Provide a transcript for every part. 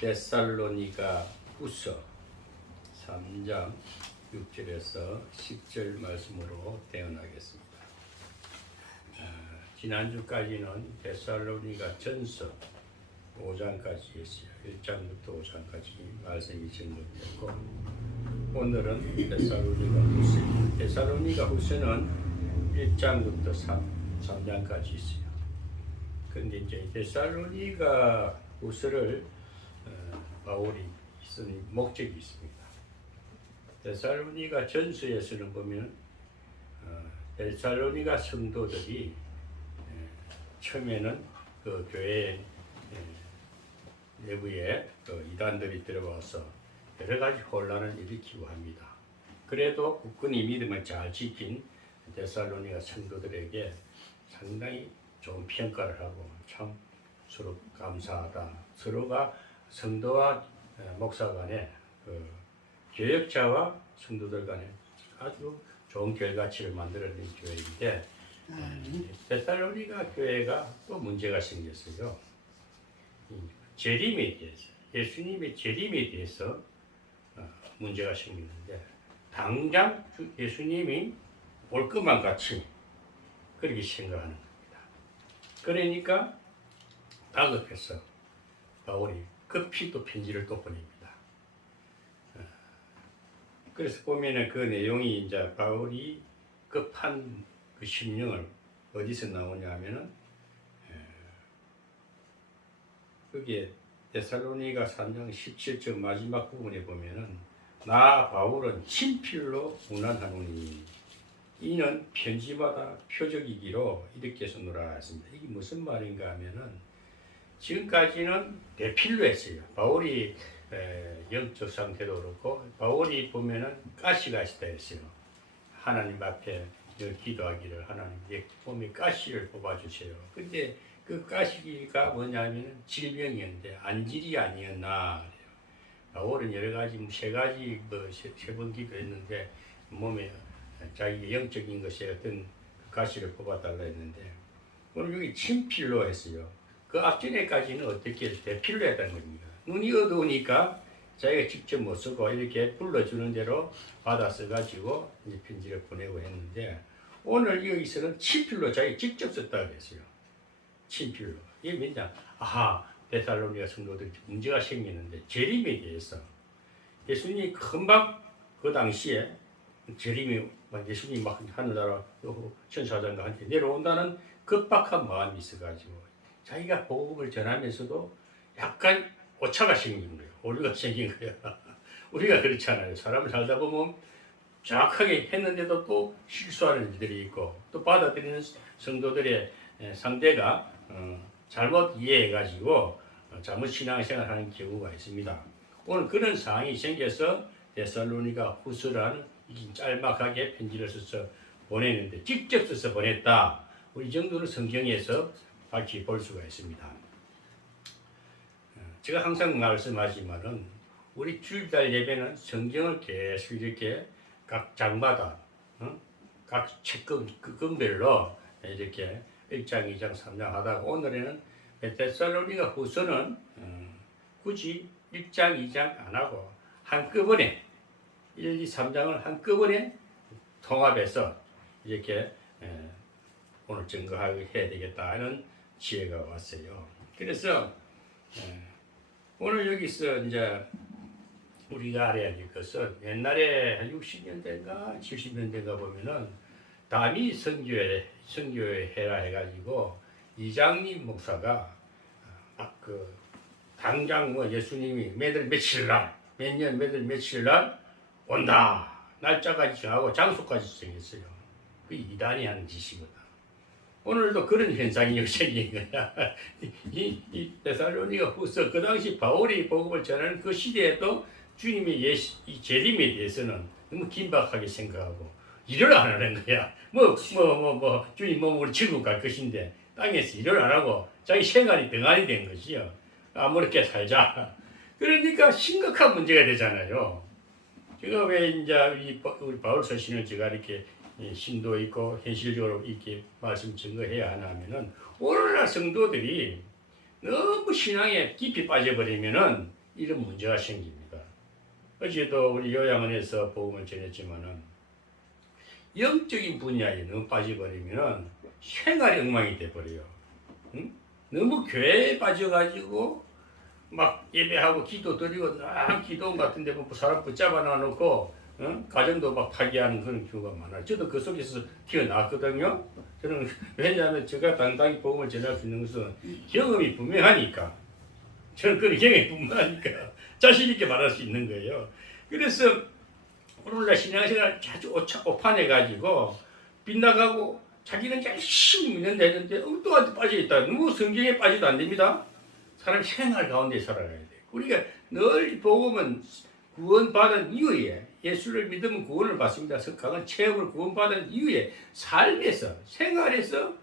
데살로니가 후서 3장 6절에서 10절 말씀으로 대언하겠습니다. 지난주까지는 데살로니가 전서 5장까지 했어요. 1장부터 5장까지 말씀이 전개되었고, 오늘은 데살로니가 후서. 데살로니가 후서는 1장부터 3장까지 있어요. 근데 이제 데살로니가 후서를 바울이 쓴 목적이 있습니다. 데살로니가 전서에서는 보면 데살로니가 성도들이 처음에는 그 교회 내부에 그 이단들이 들어와서 여러 가지 혼란을 일으키고 합니다. 그래도 굳건히 믿음을 잘 지킨 데살로니가 성도들에게 상당히 좋은 평가를 하고 참 서로 감사하다. 서로가 성도와 목사 간에 그 교역자와 성도들 간에 아주 좋은 결과치를 만들어낸 교회인데, 데살로니가 교회가 또 문제가 생겼어요. 재림에 대해서, 예수님의 재림에 대해서 문제가 생기는데, 당장 예수님이 올 것만 같이 그렇게 생각하는 겁니다. 그러니까 다급해서 바울이 급히 또 편지를 또 보냅니다. 그래서 보면은 그 내용이 이제 바울이 급한 그 심령을 어디서 나오냐 하면은 거기에 데살로니가 3장 17절 마지막 부분에 보면은 나 바울은 친필로 문안하노니 이는 편지마다 표적이기로 이렇게 써놓으라 했습니다. 이게 무슨 말인가 하면은 지금까지는 대필로 했어요. 바울이 영적 상태도 그렇고, 바울이 보면은 가시가 있다 했어요. 하나님 앞에 기도하기를, 하나님 내 몸에 가시를 뽑아주세요. 근데 그 가시가 뭐냐면 질병이었는데 안질이 아니었나. 바울은 여러 가지 세 가지 세 번 기도했는데 몸에 자기 영적인 것에 어떤 가시를 뽑아달라 했는데, 오늘 여기 친필로 했어요. 그 앞전에까지는 어떻게 대필로 했다는 겁니다. 눈이 어두우니까 자기가 직접 못 쓰고 이렇게 불러주는 대로 받아 써가지고 이제 편지를 보내고 했는데, 오늘 여기서는 친필로 자기 직접 썼다고 그랬어요. 친필로. 이게 뭐냐? 데살로니가 성도들 문제가 생기는데, 재림에 대해서 예수님이 금방 그 당시에 재림이 예수님이 막 하늘나라 천사장과 함께 내려온다는 급박한 마음이 있어가지고 자기가 복음을 전하면서도 약간 오차가 생긴 거예요. 오류가 생긴 거예요. 우리가 그렇잖아요. 사람을 살다 보면 정확하게 했는데도 또 실수하는 일들이 있고, 또 받아들이는 성도들의 상대가 잘못 이해해가지고 잘못 신앙생활하는 경우가 있습니다. 오늘 그런 상황이 생겨서 데살로니가 후서라는 짤막하게 편지를 써서 보내는데, 직접 써서 보냈다. 이 정도는 성경에서 밝히 볼 수가 있습니다. 제가 항상 말씀하지만은 우리 주일날 예배는 성경을 계속 이렇게 각 장마다 각 책금별로 이렇게 1장, 2장, 3장 하다가 오늘에는 데살로니가 후서는 굳이 1장, 2장 안 하고 한꺼번에 1, 2, 3장을 한꺼번에 통합해서 이렇게 오늘 증거해야 되겠다 하는 지혜가 왔어요. 그래서 오늘 여기서 이제 우리가 알아야 될 것은, 옛날에 한 60년대인가 70년대인가 보면은 다미 선교회 해라 해가지고 이장님 목사가 그 당장 예수님이 몇월 며칠 날, 몇 년 몇월 며칠 날 온다, 날짜까지 정하고 장소까지 정했어요. 그 이단이 하는 짓이거든. 오늘도 그런 현상이 생긴 거야. 이 데살로니가 후서, 그 당시 바울이 복음을 전하는 그 시대에도 주님의 이 재림에 대해서는 너무 긴박하게 생각하고 일을 안 하는 거야. 주님 우리 지구 갈 것인데 땅에서 일을 안 하고 자기 생활이 등한이 된 것이요. 아무렇게 살자. 그러니까 심각한 문제가 되잖아요. 제가 왜 이제 우리 바울 서신을 제가 이렇게 신도 있고 현실적으로 이렇게 말씀 증거해야 하나 하면은, 오늘날 성도들이 너무 신앙에 깊이 빠져버리면은 이런 문제가 생깁니다. 어제도 우리 요양원에서 복음을 전했지만은 영적인 분야에 너무 빠져버리면은 생활이 엉망이 돼버려요. 응? 너무 교회에 빠져가지고 막 예배하고 기도 드리고 기도원 같은데 뭐 사람 붙잡아 놔놓고 가정도 막 파괴하는 그런 경우가 많아요. 저도 그 속에서 태어났거든요. 저는 왜냐하면 제가 당당히 복음을 전할 수 있는 것은 경험이 분명하니까. 저는 그런 경험이 분명하니까 자신 있게 말할 수 있는 거예요. 그래서 오늘날 신앙생활 자주 오판해가지고 빗나가고 자기는 열심히 믿는다는데 엉뚱한데 빠져있다. 너무 성경에 빠져도 안 됩니다. 사람 생활 가운데 살아가야 돼. 우리가 늘 복음은 구원받은 이후에 예수를 믿으면 구원을 받습니다. 석강은 체험을 구원받은 이후에 삶에서 생활에서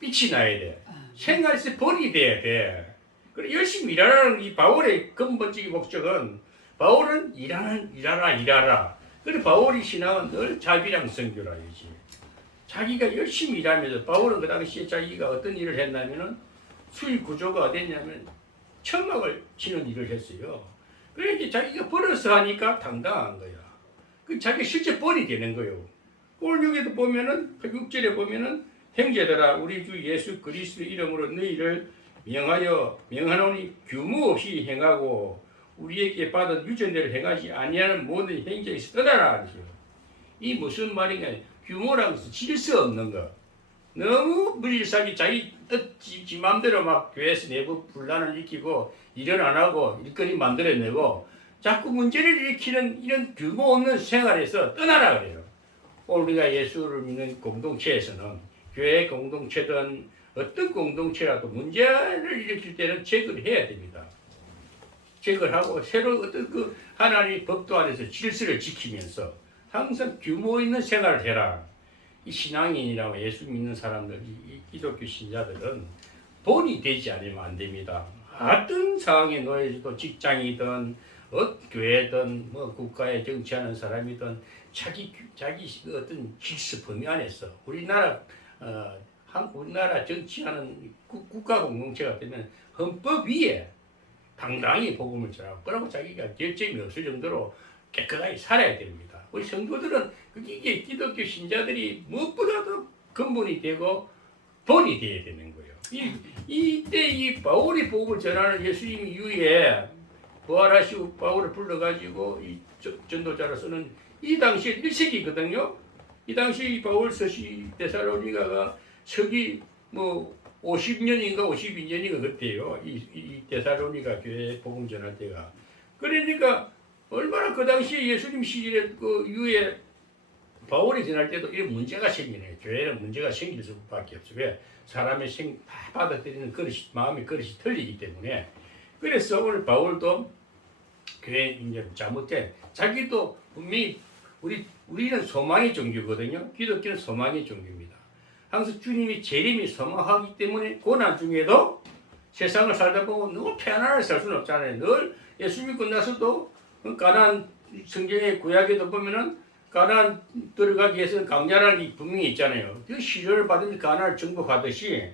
빛이 나야 돼. 생활에서 본이 돼야 돼. 그래 열심히 일하라는 이 바울의 근본적인 목적은 바울은 일하라. 그래 바울의 신앙은 늘 자비랑 선교라이지. 자기가 열심히 일하면서 바울은 그 당시에 자기가 어떤 일을 했냐면은 수입 구조가 어땠냐면 천막을 치는 일을 했어요. 그러니까 자기가 벌어서 하니까 당당한 거야. 그 자기 실제 본이 되는 거예요. 오늘 여기도 보면은 6절에 보면은 형제들아 우리 주 예수 그리스도 이름으로 너희를 명하노니 규모 없이 행하고 우리에게 받은 유전대로 행하지 아니하는 모든 행정에서 떠나라. 이 무슨 말인가? 규모라는 것은 질서 없는 거. 너무 무질서하게 자기 지 마음대로 막 교회에서 내부 분란을 일으키고 일을 안 하고 일거리 만들어내고 자꾸 문제를 일으키는 이런 규모 없는 생활에서 떠나라 그래요. 오늘 우리가 예수를 믿는 공동체에서는 교회 공동체든 어떤 공동체라도 문제를 일으킬 때는 제거를 해야 됩니다. 제거를 하고 새로 어떤 그 하나님의 법도 안에서 질서를 지키면서 항상 규모 있는 생활을 해라. 이 신앙인이라고 예수 믿는 사람들, 이 기독교 신자들은 본이 되지 않으면 안 됩니다. 어떤 상황에 놓여져도 직장이든 교회든 뭐 국가에 정치하는 사람이든 자기 어떤 질서 범위 안에서 우리나라 정치하는 국가 공동체가 되면 헌법 위에 당당히 복음을 전하고 그러고 자기가 결점이 없을 정도로 깨끗하게 살아야 됩니다. 우리 성도들은 이게 기독교 신자들이 무엇보다도 근본이 되고 본이 되어야 되는 거예요. 이때 이 바울이 복음을 전하는 예수님 이후에 부활하시고 바울을 불러가지고 이 전도자로 쓰는 이 당시에 1세기거든요. 이 당시 이 바울 서시 데살로니가가 서기 뭐 50년인가 52년인가 그때요. 이 데살로니가 교회 복음 전할 때가. 그러니까 얼마나 그 당시에 예수님 시절에 그 이후에 바울이 전할 때도 이런 문제가 생기네. 교회는 문제가 생길 수밖에 없어요. 왜? 사람의 다 받아들이는 그릇이, 마음의 그릇이 틀리기 때문에. 그래서 오늘 바울도 교회 이제 잘못된 자기도 분명히 우리는 소망의 종교거든요. 기독교는 소망의 종교입니다. 항상 주님이 재림이 소망하기 때문에 고난 중에도 세상을 살다 보면 너무 편안하게 살 수는 없잖아요. 늘 예수 믿고 나서도 가나안 성경의 구약에도 보면은 가나안 들어가기 위해서는 강야라는 분명히 있잖아요. 그 시련을 받으면 가나안을 정복하듯이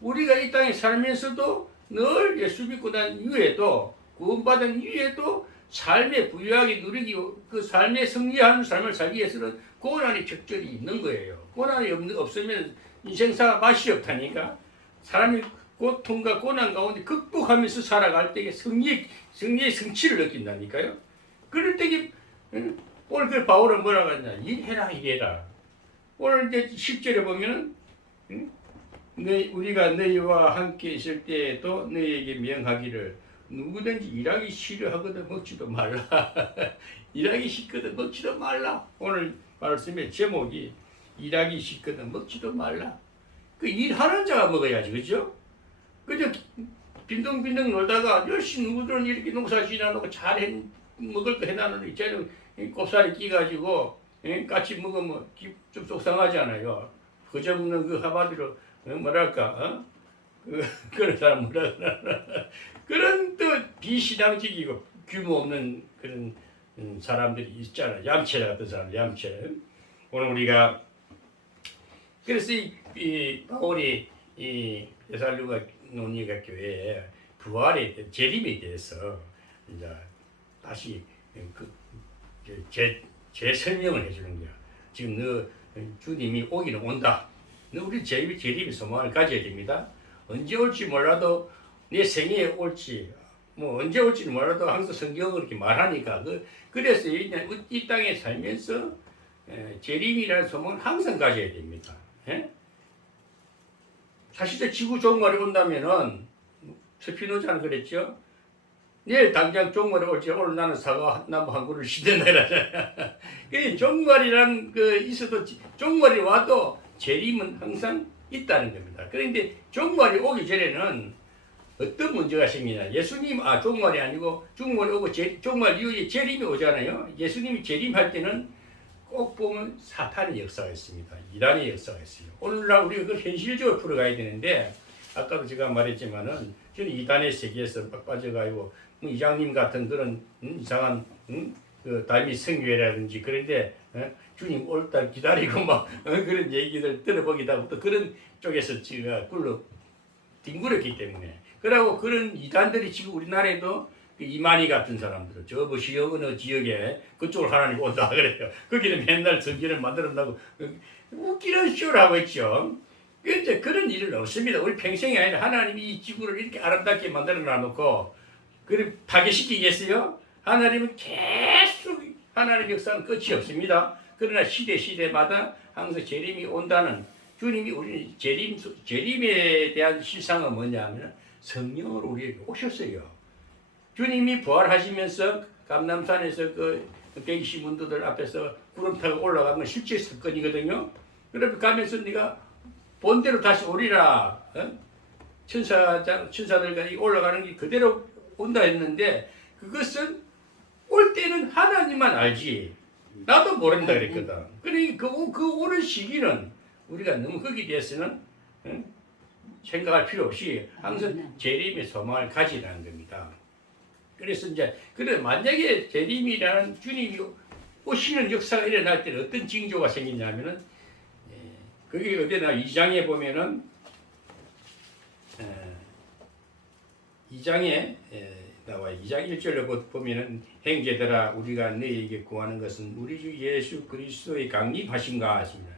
우리가 이 땅에 살면서도 늘 예수 믿고 난 이후에도 구원받은 이후에도 삶의 부유하게 누리기 그 삶에 승리하는 삶을 살기 위해서는 고난이 적절히 있는 거예요. 고난이 없으면 인생사가 맛이 없다니까. 사람이 고통과 고난 가운데 극복하면서 살아갈 때 승리의 성취를 느낀다니까요. 그럴 때 오늘 그 바울은 뭐라고 하냐? 일해라. 오늘 이제 10절에 보면은 우리가 너희와 함께 있을 때에도 너희에게 명하기를 누구든지 일하기 싫어하거든 먹지도 말라. 일하기 싫거든 먹지도 말라. 오늘 말씀의 제목이 일하기 싫거든 먹지도 말라. 그 일하는 자가 먹어야지, 그죠? 그저 빈둥빈둥 놀다가 열심히 누구들은 이렇게 농사 지어놓고 잘 먹을 거 해놨는데 이제는 곱살이 끼가지고 같이 먹으면 좀 속상하잖아요. 그저 먹는 그 한마디로 뭐랄까 그런 사람 뭐라 그런 또 비신앙적이고 규모 없는 그런 사람들이 있잖아요. 얌체라 같은 사람, 얌체. 오늘 우리가 그래서 이 바울이 이 데살로니가 교회에 부활에 재림에 대해서 이제 다시 재설명을 해주는 거야. 지금 너 주님이 오기는 온다. 너 우리 재림의 소망을 가져야 됩니다. 언제 올지 몰라도 내 생애에 올지 뭐 언제 올지는 몰라도 항상 성경은 그렇게 말하니까 그래서 이 땅에 살면서 재림이라는 소망을 항상 가져야 됩니다. 예? 사실 지구 종말이 온다면은 스피노자는 그랬죠. 내일 당장 종말이 올지 오늘 나는 사과나무 한 그루를 심는다잖아요. 그 종말이란 있어도 종말이 와도 재림은 항상 있다는 겁니다. 그런데 종말이 오기 전에는 어떤 문제가 생기냐? 예수님 종말이 아니고 종말이 오고 종말 이후에 재림이 오잖아요. 예수님이 재림할 때는 꼭 보면 사탄의 역사가 있습니다. 이단의 역사가 있어요. 오늘날 우리가 그걸 현실적으로 풀어가야 되는데 아까도 제가 말했지만은 저는 이단의 세계에서 빠져가지고 이장님 같은 그런 이상한 그 다미 성교회라든지 그런데 주님 올 달 기다리고 막 그런 얘기들 들어보기다 또 그런 쪽에서 제가 굴러 뒹굴었기 때문에 그러고 그런 이단들이 지금 우리나라에도 이만희 같은 사람들 저 보시오 어느 지역에 그쪽을 하나님 온다 그래요. 거기는 맨날 성경을 만들어낸다고 웃기는 쇼를 하고 있죠. 그런데 그런 일은 없습니다. 우리 평생이 아니라 하나님이 이 지구를 이렇게 아름답게 만들어 놔놓고 그걸 파괴시키겠어요? 하나님은 계속 하나님의 역사는 끝이 없습니다. 그러나 시대마다 항상 재림이 온다는 주님이 우리 재림에 대한 실상은 뭐냐면 성령으로 우리에게 오셨어요. 주님이 부활하시면서 감람산에서 그 120문도들 앞에서 구름 타고 올라가면 실제 사건이거든요. 그러면 가면서 네가 본대로 다시 오리라. 천사들과 올라가는 게 그대로 온다 했는데 그것은 올 때는 하나님만 알지 나도 모른다 그랬거든. 그러니까 그 오는 시기는 우리가 너무 거기에 대해서는 생각할 필요 없이 항상 재림의 소망을 가지라는 겁니다. 그래서 그래 만약에 재림이라는 주님이 오시는 역사가 일어날 때는 어떤 징조가 생기냐면은 그게 어디나 2장에 보면은 2장에 나와 2장 1절에 보면은 형제들아 우리가 너희에게 구하는 것은 우리 주 예수 그리스도의 강림하심과 하십니다.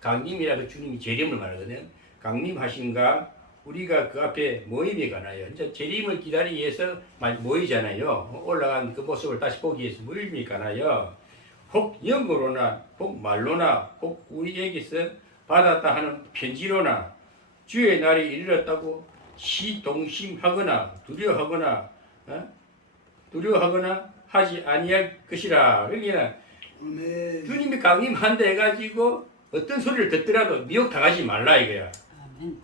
강림이라고 주님이 재림을 말하거든요. 강림하심과 우리가 그 앞에 모임에 관하여 이제 재림을 기다리기 위해서 모이잖아요. 올라간 그 모습을 다시 보기 위해서 모임에 관하여 혹 영어로나 혹 말로나 혹 우리에게서 받았다 하는 편지로나 주의 날이 이르렀다고 시동심하거나 두려워하거나 하지 아니할 것이라. 그러니까 주님이 강림한다 해가지고 어떤 소리를 듣더라도 미혹당하지 말라 이거야.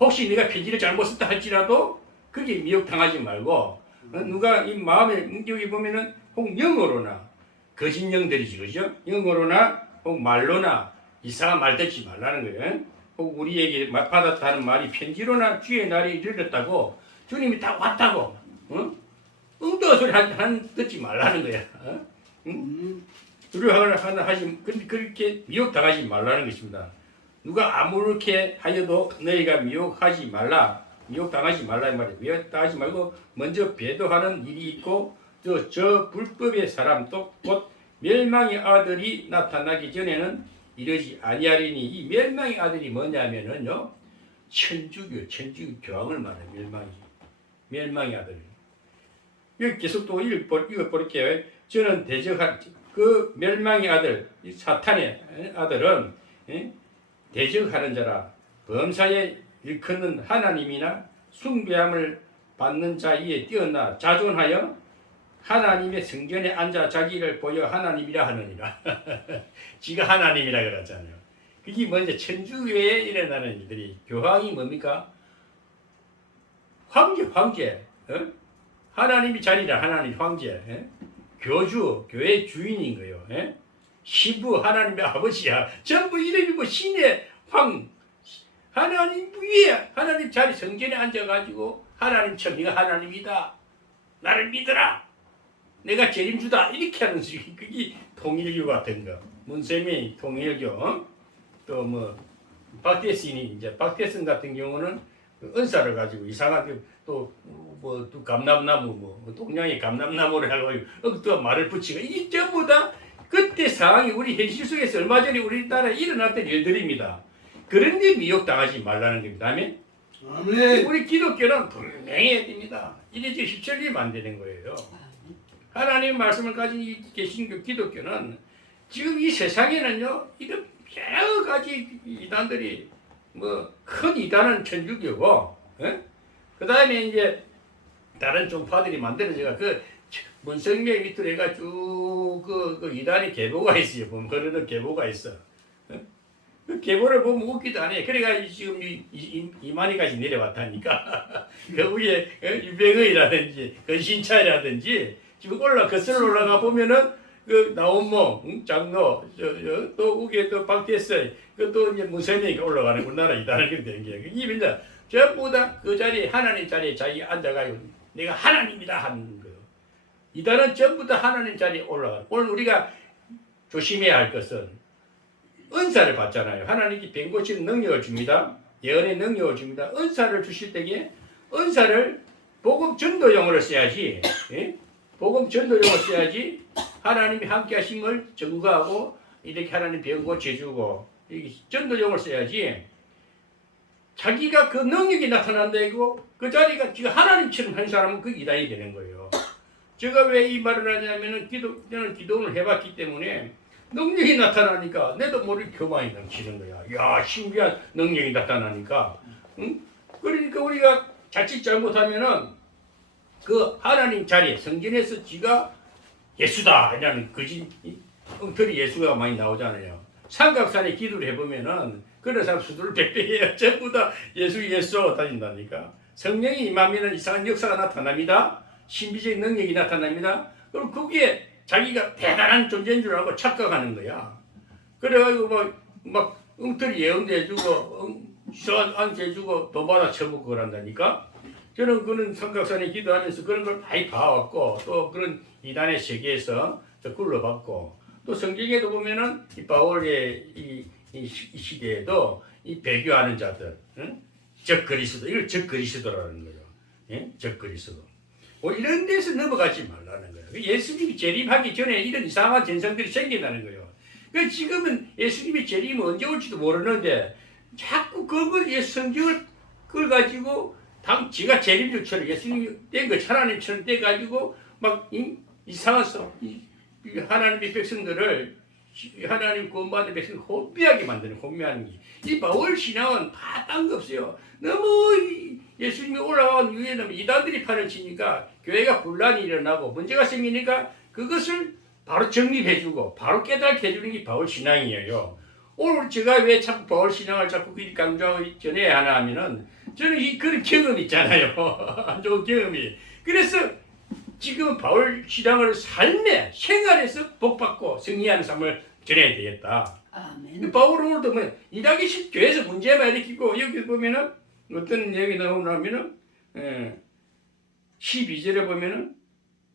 혹시 네가 편지를 잘못 썼다 할지라도 그게 미혹당하지 말고 누가 이 마음에 여기 보면은 혹 영어로나 거짓 영들이지 그죠? 영어로나 혹 말로나 이상한 말 듣지 말라는 거예요. 혹 우리에게 받았다는 말이 편지로나 주의 날이 이르렀다고 주님이 다 왔다고 엉뚱한 소리 듣지 말라는 거야. 두려워하거나 하지 그렇게 미혹당하지 말라는 것입니다. 누가 아무렇게 하여도 너희가 미혹당하지 말라 이 말이야. 미혹당하지 말고 먼저 배도하는 일이 있고 저 불법의 사람도 곧 멸망의 아들이 나타나기 전에는 이러지 아니하리니 이 멸망의 아들이 뭐냐면은요 천주교 교황을 말해요. 멸망의 아들. 여기 계속 또 읽어볼게요. 저는 대적한 그 멸망의 아들 사탄의 아들은 대적하는 자라 범사에 일컫는 하나님이나 숭배함을 받는 자 위에 뛰어나 자존하여 하나님의 성전에 앉아 자기를 보여 하나님이라 하느니라. 지가 하나님이라 그러잖아요. 그게 먼저 천주교에 일어나는 일들이 교황이 뭡니까? 황제. 하나님이 자리라 하나님 황제. 교주 교회 주인인 거예요. 시부 하나님의 아버지야. 전부 이름이 뭐 신의 황. 하나님 위에 하나님 자리 성전에 앉아가지고 하나님처럼 네가 하나님이다. 나를 믿어라. 내가 재림주다. 이렇게 하는 식이 그게 통일교 같은 거. 문세미 통일교. 또 뭐 박대신이 이제 박대신 같은 경우는 은사를 가지고 이상하게 또 감람나무 동양의 감람나무를 하고 또 말을 붙이고 이게 전부 다 그때 상황이 우리 현실 속에서 얼마 전에 우리나라에 일어났던 일들입니다. 그런데 미혹당하지 말라는 겁니다. 아멘. 아멘. 우리 기독교는 분명해야 됩니다. 이래 휩쓸리면 안 되는 거예요. 하나님의 말씀을 가지고 계신 그 기독교는 지금 이 세상에는요 이런 여러 가지 이단들이 큰 이단은 천주교고, 그 다음에 이제 다른 종파들이 만들어져가 그 문성명 밑으로 해가 쭉그 이단의 계보가 있어요. 보면 그런 계보가 있어. 그 계보를 보면 웃기도 안 해. 그래가 지금 이만희까지 내려왔다니까. 그 위에 유병의라든지 건신차이라든지 지금 거슬러 올라가 보면은 그 나온모 장로 또 우게 또 박태서 그또 이제 문세명이 올라가는 우리나라 이단을 그렇게 된 게. 이 이제 전부 다 그 자리에 하나님 자리에 자기 앉아가지고 내가 하나님이다 하는 거예요. 이단은 전부 다 하나님 자리에 올라가. 오늘 우리가 조심해야 할 것은 은사를 받잖아요. 하나님이 병 고치는 능력을 줍니다. 예언의 능력을 줍니다. 은사를 주실 때에 은사를 복음 전도용으로 써야지. 복음 전도용으로 써야지. 하나님이 함께 하신 걸 증거하고 이렇게 하나님 병 고쳐주고 전도용을 써야지. 자기가 그 능력이 나타난다고 그 자리가 지금 하나님처럼 한 사람은 그 이단이 되는 거예요. 제가 왜 이 말을 하냐면은 저는 기도를 해봤기 때문에 능력이 나타나니까 내도 모르게 교만이 넘치는 거야. 야, 신비한 능력이 나타나니까. 응? 그러니까 우리가 자칫 잘못하면은 그 하나님 자리에 성전에서 지가 예수다 이라는 거짓 엉터리 예수가 많이 나오잖아요. 삼각산에 기도를 해보면은 그런 사람 수두를 백배해야 전부 다 예수하고 다닌다니까. 성령이 임하면은 이상한 역사가 나타납니다. 신비적 능력이 나타납니다. 그럼 그게 자기가 대단한 존재인 줄 알고 착각하는 거야. 그래가지고 막 엉터리 예언도 해주고 앉게 해주고 돈 받아 처먹고 그런다니까. 저는 그런 삼각산에 기도하면서 그런 걸 많이 봐왔고 또 그런 이단의 세계에서 굴러봤고 또 성경에도 보면은 이 바울의 이 시대에도 이 배교하는 자들, 적 그리스도, 이걸 적 그리스도라는 거죠. 예? 적 그리스도. 이런 데서 넘어가지 말라는 거예요. 예수님이 재림하기 전에 이런 이상한 전성들이 생긴다는 거예요. 지금은 예수님이 재림이 언제 올지도 모르는데 자꾸 성경을 그걸 가지고 지가 재림주처럼 예수님이 된 거 하나님처럼 떼가지고 막 이상한 하나님의 백성들을 하나님 구원받은 백성을 혼미하게 만드는 혼미하는 게. 이 바울 신앙은 다 딴 거 없어요. 너무 예수님이 올라간 이후에는 이단들이 판을 치니까 교회가 분란이 일어나고 문제가 생기니까 그것을 바로 정립해주고 바로 깨닫게 해주는 게 바울 신앙이에요. 오늘 제가 왜 자꾸 바울 신앙을 자꾸 강조하기 전에 하나 하면은 저는 그런 경험이 있잖아요. 안 좋은 경험이. 그래서 지금 바울 신앙을 삶에 생활에서 복받고 승리하는 삶을 전해야 되겠다. 아멘. 바울 오늘도 일하기 교회에서 문제만 일으키고 여기 보면은 어떤 얘기 나오냐면은 12절에 보면은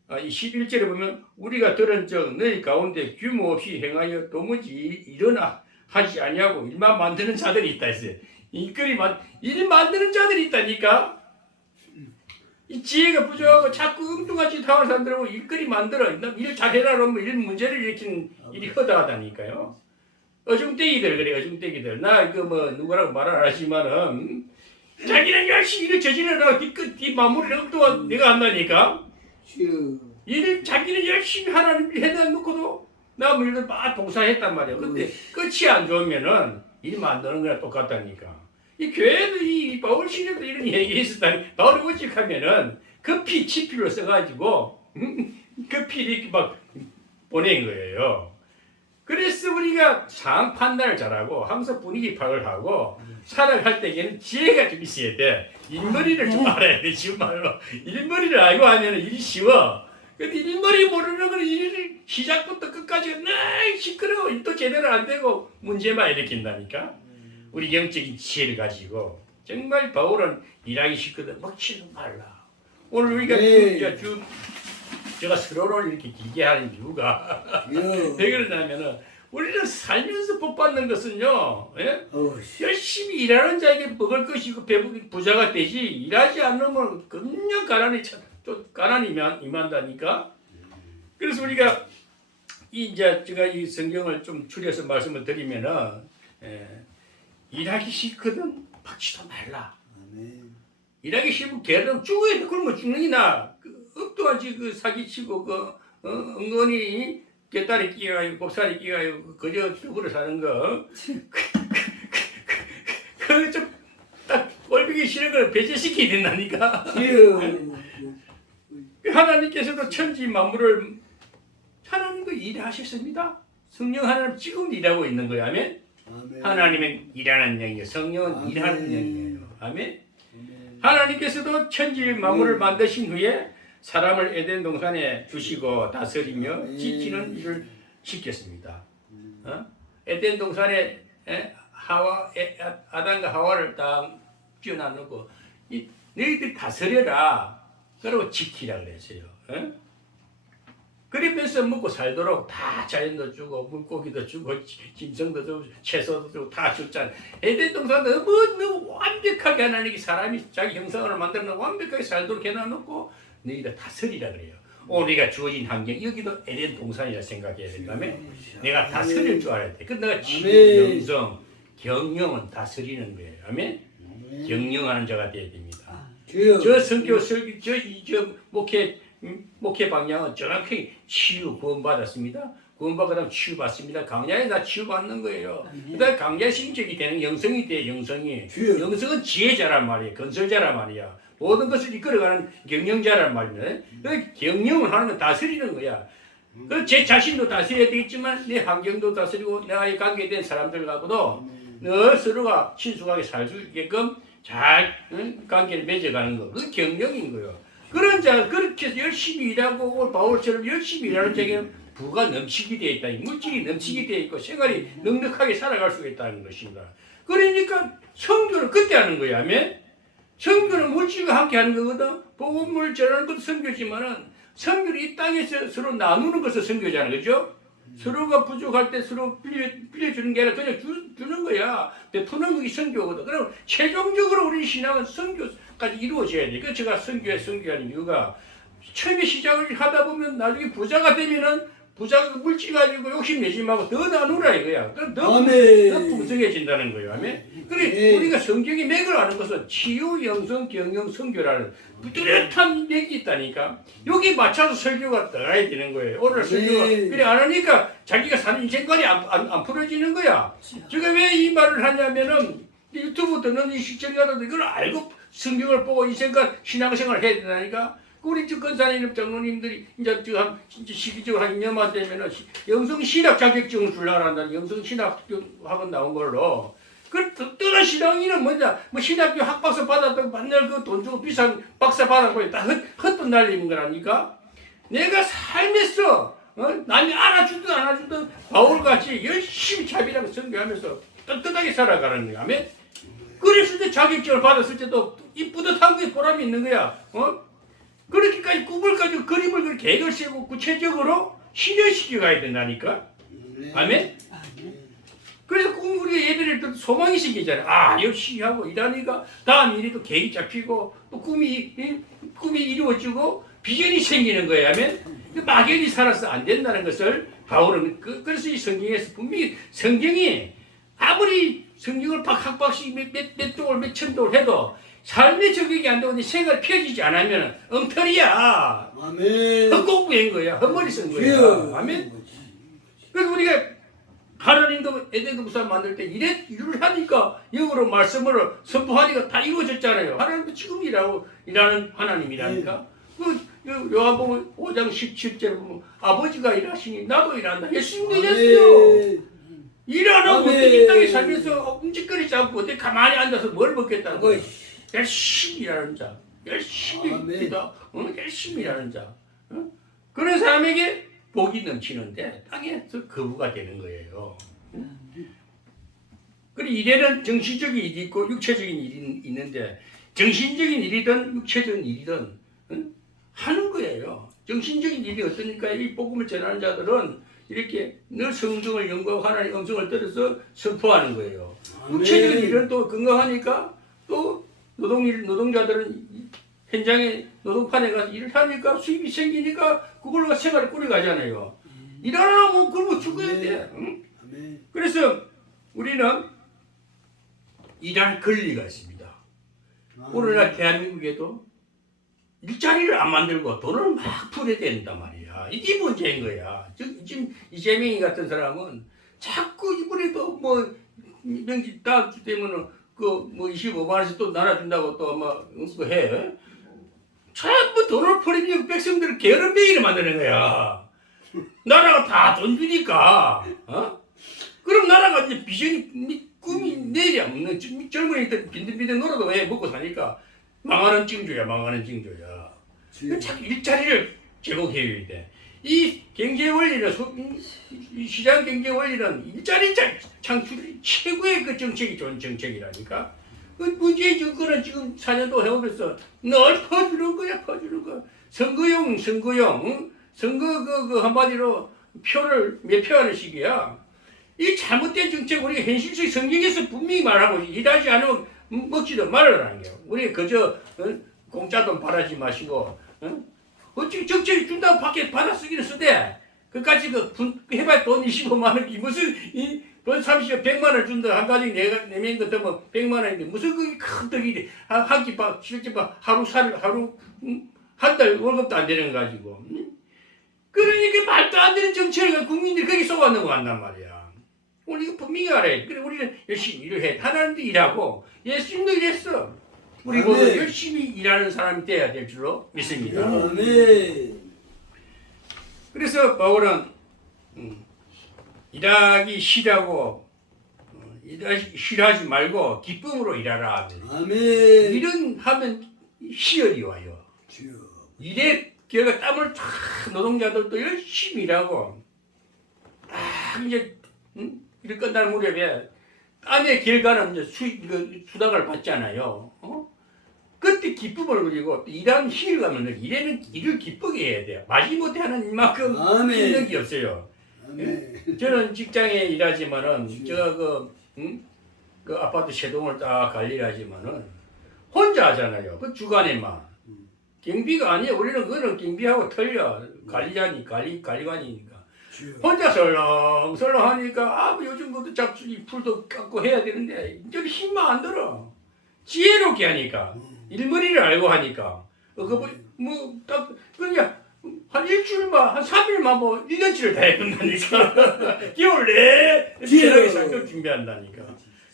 11절에 보면 우리가 들은 적 너희 가운데 규모 없이 행하여 도무지 일어나 하지 아니하고 일만 만드는 자들이 있다 했어요. 일 만드는 자들이 있다니까. 이 지혜가 부족하고 자꾸 엉뚱한 짓 하는 사람들하고 일거리 만들어 일 잘해라 그러면 일 문제를 일으키는 일이 허다하다니까요. 어중떼기들 그래 어중떼기들. 나 누구라고 말 안 하지만은 자기는 열심히 일을 저지르라 뒤 마무리를 엉뚱한 내가 한다니까. 자기는 열심히 하나님 해다 놓고도 남은 일들 막 봉사했단 말이야. 근데 끝이 안 좋으면은 일 만드는 거랑 똑같다니까. 이 교회도 이 바울 신에도 이런 얘기 있었다니. 바울이 오직하면은 급히 치필로 써가지고 급히 이렇게 막 보낸 거예요. 그래서 우리가 상황 판단을 잘하고 항상 분위기 파악을 하고 살아갈 때에는 지혜가 좀 있어야 돼. 일머리를 좀 알아야 돼. 지금 말로 일머리를 알고 하면 일이 쉬워. 근데 일머리 모르는 건 일 시작부터 끝까지 늘 시끄러워. 일도 제대로 안 되고 문제만 일으킨다니까. 우리 영적인 지혜를 가지고 정말 바울은 일하기 싫거든. 먹지도 말라. 오늘 우리가 제가 서로를 이렇게 길게 하는 이유가 왜 그러냐면은 우리는 살면서 복 받는 산다는 것은요, 예? 어우씨. 열심히 일하는 자에게 먹을 것이고 배부른 부자가 되지 일하지 않으면 그냥 가난이 임한다니까. 그래서 우리가 이제 제가 이 성경을 좀 줄여서 말씀을 드리면은 일하기 싫거든 받지도 말라. 아멘. 일하기 싫으면 걔는 죽어야 돼. 그러면 죽는 이나 엉뚱하지 그 사기치고 은근히 개다리 끼가지고 곱살이 끼가지고 그저 죽으러 사는 거. 그 좀 딱 꼴보기 싫은 걸 배제시켜야 된다니까. 하나님께서도 천지 만물을 하나님도 일하셨습니다. 성령 하나님 지금 일하고 있는 거예요. 아멘. 하나님은 일하는 영이에요. 성령은 일하는 영이에요. 아멘. 하나님께서도 천지 만물을 만드신 후에 사람을 에덴 동산에 두시고 다스리며 지키는 일을 시켰습니다. 에덴 동산에 아담과 하와를 딱 쥐어놔놓고 너희들 다스려라. 그리고 지키라 그랬어요. 그러면서 먹고 살도록 다 자연도 주고 물고기도 주고 짐승도 주고 채소도 주고 다 줬잖아. 에덴 동산 너무 완벽하게 하나님이 사람이 자기 형상으로 만들어 놓고 완벽하게 살도록 해놔놓고 너희가 다스리라 그래요. 우리가 주어진 환경 여기도 에덴 동산이라 생각해야 된다면 내가 다스릴 줄 알아야 돼. 그 내가 지구, 영성, 경영은 다스리는 거예요. 아멘. 경영하는 자가 되어야 됩니다. 저 성교 설교 저 목회 방향은 정확히 치유 구원받았습니다. 구원받고 치유받습니다. 강야에 다 치유받는 거예요. 그다음 강야 심적이 되는 영성이 돼. 영성은 지혜자란 말이에요. 건설자란 말이야. 모든 것을 이끌어가는 경영자란 말입니다. 그 경영을 하는 건 다스리는 거야. 그 제 자신도 다스려야 되겠지만 내 환경도 다스리고 나의 관계된 사람들하고도 늘 서로가 친숙하게 살 수 있게끔 잘 관계를 맺어가는 거. 그 경영인 거예요. 그런 자 그렇게 열심히 일하고 바울처럼 열심히 일하는 자에게는 부가 넘치게 되어 있다. 물질이 넘치게 되어 있고 생활이 넉넉하게 살아갈 수가 있다는 것입니다. 그러니까 선교를 그때 하는 거야. 아멘. 선교는 물질과 함께 하는 거거든. 복음을 전하는 것도 선교지만은 선교를 이 땅에서 서로 나누는 것을 선교잖아. 그죠? 서로가 부족할 때 서로 빌려주는 게 아니라 그냥 주는 거야. 베푸는 게 선교거든. 그럼 최종적으로 우리 신앙은 선교까지 이루어져야 돼. 그래서 제가 선교하는 이유가 처음에 시작을 하다 보면 나중에 부자가 되면은 부자가 물질 가지고 욕심내지 말고 더 나누라 이거야. 그럼 더 풍성해진다는 거예요. 아멘. 그래 우리가 성경의 맥을 아는 것은 치유, 영성, 경영, 선교라는 뚜렷한 맥이 있다니까. 여기 맞춰서 설교가 들어가야 되는 거예요. 오늘 설교가 그래 안 하니까 자기가 사는 인생관이 안 풀어지는 거야. 제가 왜 이 말을 하냐면은 유튜브 듣는 이 시청자들도 이걸 알고 성경을 보고 인생관 신앙생활을 해야 된다니까. 우리 건사님 장로님들이 이제 진짜 시기적으로 한 2년만 되면은 영성 신학 자격증을 주려고 한다는 영성 신학 학원 나온 걸로. 그 뜨는 신앙인은 뭐냐? 뭐 신학교 학박사 받았다고 맨날 그 돈 주고 비싼 박사 받았고 다 헛돈 날리는 거라니까. 내가 삶에서 남이 알아주든 안 알아주든 바울같이 열심히 자비랑 선교하면서 떳떳하게 살아가는 거야. 아멘. 그랬을 때 자격증을 받았을 때도 이 뿌듯한 거에 보람이 있는 거야. 그렇게까지 꿈을 가지고 그림을 계획을 세우고 구체적으로 실현시켜 가야 된다니까. 아멘. 그래서 우리가 예배를 또 소망이 생기잖아요. 열심히 하고 일하니까 다음 일이 또 계획이 잡히고 또 꿈이 이루어지고 비전이 생기는 거예요. 아멘. 막연히 살아서 안 된다는 것을 바울은 그래서 이 성경에서 분명히 성경이 아무리 성경을 학박씩 몇 돌 몇 천 돌 해도 삶의 적용이 안 되고 생활 펴지지 않으면 엉터리야. 아멘. 헛공부한 거야. 헛머리 쓴 거야. 아멘. 그래서 우리가 하나님도 에덴 동산 만들 때 일을 하니까 영으로 말씀으로 선포하니까 다 이루어졌잖아요. 하나님도 지금 일하는 하나님이라니까. 그 요한복음 5장 17절에 보면 아버지가 일하시니 나도 일한다. 예수님도 일했어요. 일 안 하고 어떻게 이 땅에 살면서 움직거리지 않고 어떻게 가만히 앉아서 뭘 먹겠다는 거야. 열심히 일하는 자, 열심히 일하는 자. 그런 사람에게 복이 넘치는데 땅에서 거부가 되는 거예요. 그리고 일에는 정신적인 일이 있고 육체적인 일이 있는데 정신적인 일이든 육체적인 일이든 하는 거예요. 정신적인 일이 어떠니까 이 복음을 전하는 자들은 이렇게 늘 성경을 연구하고 하나님의 음성을 들어서 선포하는 거예요. 아멘. 구체적인 일은 또 건강하니까 또 노동자들은 현장에 노동판에 가서 일을 하니까 수입이 생기니까 그걸로 생활을 꾸려가잖아요. 일하라면 굶어 죽어야 돼. 응? 아멘. 그래서 우리는 일할 권리가 있습니다. 오늘날 대한민국에도 일자리를 안 만들고 돈을 막 풀어야 된단 말이야. 이게 문제인 거야. 지금 이재명이 같은 사람은 자꾸 이번에도 뭐 명지 다음 주 되면은 그 뭐 25만 원씩 또 나눠준다고 또 뭐 해. 자꾸 돈을 풀이면 백성들을 게으름뱅이를 만드는 거야. 나라가 다 돈 주니까, 그럼 나라가 이제 비전이, 꿈이 내일이야. 젊은이들 빈둥빈둥 놀아도 왜 먹고 사니까 망하는 징조야, 망하는 징조야. 자꾸 일자리를 제공해야 돼. 이 경제 원리는, 이 시장 경제 원리는 일자리 창출이 최고의 그 정책이 좋은 정책이라니까. 그 문재인 정권은 지금 4년도 해오면서 늘 퍼주는 거야, 퍼주는 거야. 선거 그 한마디로 표를 매표하는 식이야. 이 잘못된 정책 우리가 현실적 성경에서 분명히 말하고 일하지 않으면 먹지도 말라는 거야. 우리 그저 공짜 돈 바라지 마시고 어찌 정책이 준다고 밖에 받아 쓰기는 쓰되 그까지 해봐야 돈 25만 원이 무슨 돈 30원 100만 원 준다 한 가지 네 명 같으면 100만 원인데 무슨 그게 큰 덕이 한 끼밥 실제밥 하루 한 달 월급도 안 되는 거 가지고 그러니까 말도 안 되는 정책을 국민들이 거기 속아 넘어간단 말이야. 우리 이거 분명히 알아야. 그래 우리는 열심히 일을 해. 하나님도 일하고 예수님도 일했어. 우리 모두 열심히 일하는 사람이 돼야 될 줄로 믿습니다. 아멘. 그래서 바울은 일하기 싫어하고 싫어하지 말고 기쁨으로 일하라. 아멘. 일은 하면 희열이 와요. 주여. 일의 결과 땀을 쫙 노동자들도 열심히 일하고 이제 일 끝날 무렵에 땀의 결과는 이제 수당을 받잖아요. 그때 기쁨을 누리고 일하는 희열감을 일을 기쁘게 해야 돼요. 마지못해 하는 일만큼 힘든 게 없어요. 아멘. 저는 직장에 일하지만은 제가 그 아파트 세동을 딱 관리하지만은 혼자 하잖아요. 그 주간에만. 경비가 아니에요. 우리는 그거는 경비하고 틀려. 관리관이니까. 혼자 설렁설렁 하니까 요즘 것도 잡수기 풀도 깎고 해야 되는데 이제 힘만 안 들어. 지혜롭게 하니까. 일머리를 알고 하니까. 딱 그냥 한 일주일만 한 3일만 뭐 1년치를 다 해본다니까. 겨울 내에 편하게 살짝 준비한다니까.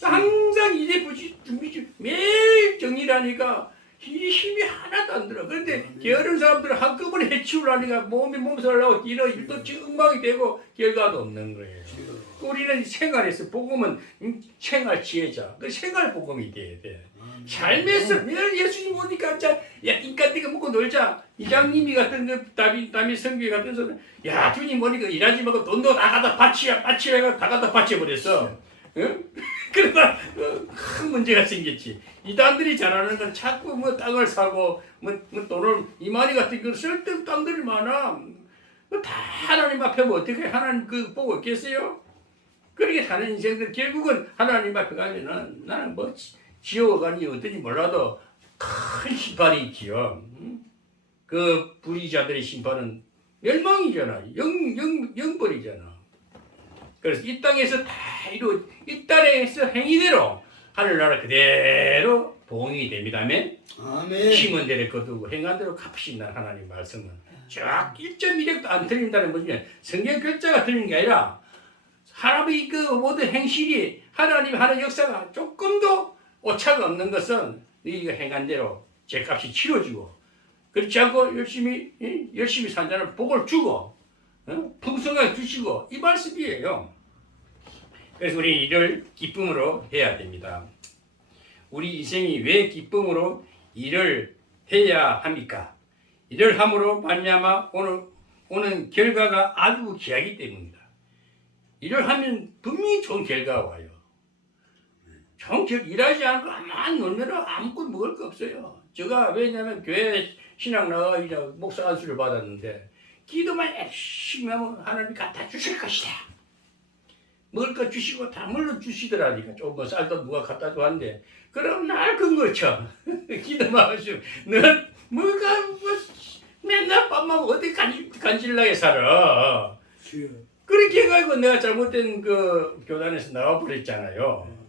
항상 일에 준비 매일 정리하니까 힘이 하나도 안 들어. 그런데 게으른 사람들은 한꺼번에 해치우려니까 몸살 나고 뛰는 일도 엉망이 되고 결과도 없는 거예요. 우리는 생활에서 복음은 생활 지혜자. 그 생활 복음이 돼야 돼. 삶에서 늘 예수님 보니까 인간들이 먹고 놀자. 이장님이 같은 그 다미 성교회 같은 사람, 야 주님 보니까 일하지 말고 돈도 다 갖다 바치해가 다 갖다 바쳐버렸어. 응? 그러다 큰 문제가 생겼지. 이단들이 잘하는 건 자꾸 뭐 땅을 사고 뭐 돈을 이만희 같은 그 쓸데없는 땅들이 많아. 다 하나님 앞에 뭐 어떻게 하나님 그 보고 있겠어요? 그렇게 사는 인생들 결국은 하나님 앞에 가면은 나는 뭐 지옥 가니 어떤지 몰라도 큰 심판이 있지요. 그 불의자들의 심판은 멸망이잖아. 영벌이잖아. 그래서 이 땅에서 다 이 땅에서 행위대로 하늘나라 그대로 봉이 됩니다. 아멘. 심은 대로 거두고 행한 대로 갚으신다는 하나님 말씀은 쫙 1.1핵도 안 틀린다는 뭐냐. 성경 글자가 틀린 게 아니라 하나님의 그 모든 행실이 하나님 하는 역사가 조금도 오차가 없는 것은 너희가 행한 대로 죄값이 치러지고 그렇지 않고 열심히 산다는 복을 주고 풍성하게 주시고 이 말씀이에요. 그래서 우리 일을 기쁨으로 해야 됩니다. 우리 인생이 왜 기쁨으로 일을 해야 합니까? 일을 함으로 말미암아 오는 결과가 아주 귀하기 때문입니다. 일을 하면 분명히 좋은 결과가 와요. 일하지 않고 가만 놀면 아무것도 먹을 거 없어요. 제가 왜냐면 교회 신앙 나가 목사 안수를 받았는데 기도만 열심히 하면 하나님이 갖다 주실 것이다. 먹을 거 주시고 다 물론 주시더라니까. 조금 뭐 쌀도 누가 갖다 주는데 그럼 날 근거 쳐. 기도만 하시면 너 뭐가 뭐 맨날 밥만 어디 간질나게 살아. 주여. 그렇게 해가지고 내가 잘못된 그 교단에서 나와버렸잖아요.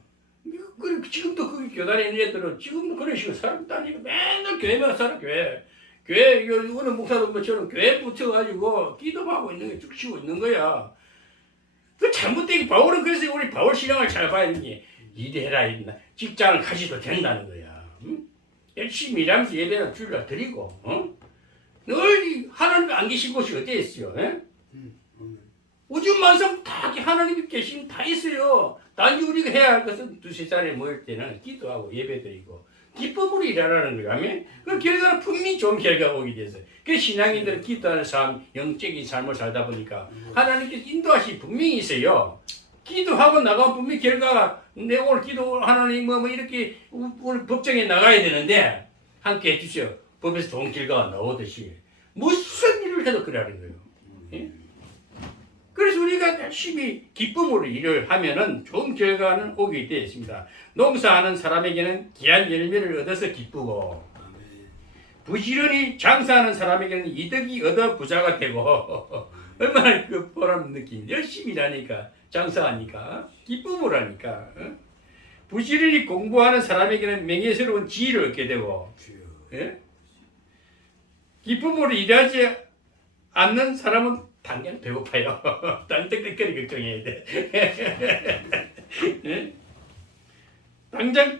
그리고 지금도 그 교단에 있는 애들은 지금도 그런 식으로 살았다니까. 맨날 교회만 살아, 교회. 교회, 이거는 목사도 뭐처럼 교회 붙여가지고 기도만 하고 있는 게 쭉 치고 있는 거야. 그 잘못된 게 바울은 그래서 우리 바울 신앙을 잘 봐야 되는 게 일해라, 직장을 가지도 된다는 거야. 응? 열심히 일하면서 예배는 주일날 드리고, 늘 하나님 안 계신 곳이 어디 있어요? 우주 만상 다 하나님이 계신 다 있어요. 단지 우리가 해야 할 것은 두세 자리에 모일 때는 기도하고 예배드리고 기쁨으로 일하라는 거예요. 아멘. 그 결과는 분명히 좋은 결과가 오게 됐어요. 그 신앙인들은 기도하는 삶, 영적인 삶을 살다 보니까 하나님께서 인도하시 분명히 있어요. 기도하고 나가면 분명히 결과가 내 오늘 기도 하나님 뭐 이렇게 오늘 법정에 나가야 되는데 함께 해주세요. 법에서 좋은 결과가 나오듯이 무슨 일을 해도 그러는 거예요. 예? 그래서 우리가 열심히 기쁨으로 일을 하면은 좋은 결과는 오게 되어 있습니다. 농사하는 사람에게는 귀한 열매를 얻어서 기쁘고 부지런히 장사하는 사람에게는 이득이 얻어 부자가 되고 얼마나 그 보람 느낌. 열심히 일하니까 장사하니까 기쁨을 하니까 부지런히 공부하는 사람에게는 명예스러운 지위를 얻게 되고 예? 기쁨으로 일하지 않는 사람은 당장 배고파요. 땅떡떡거리 걱정해야 돼. 네? 당장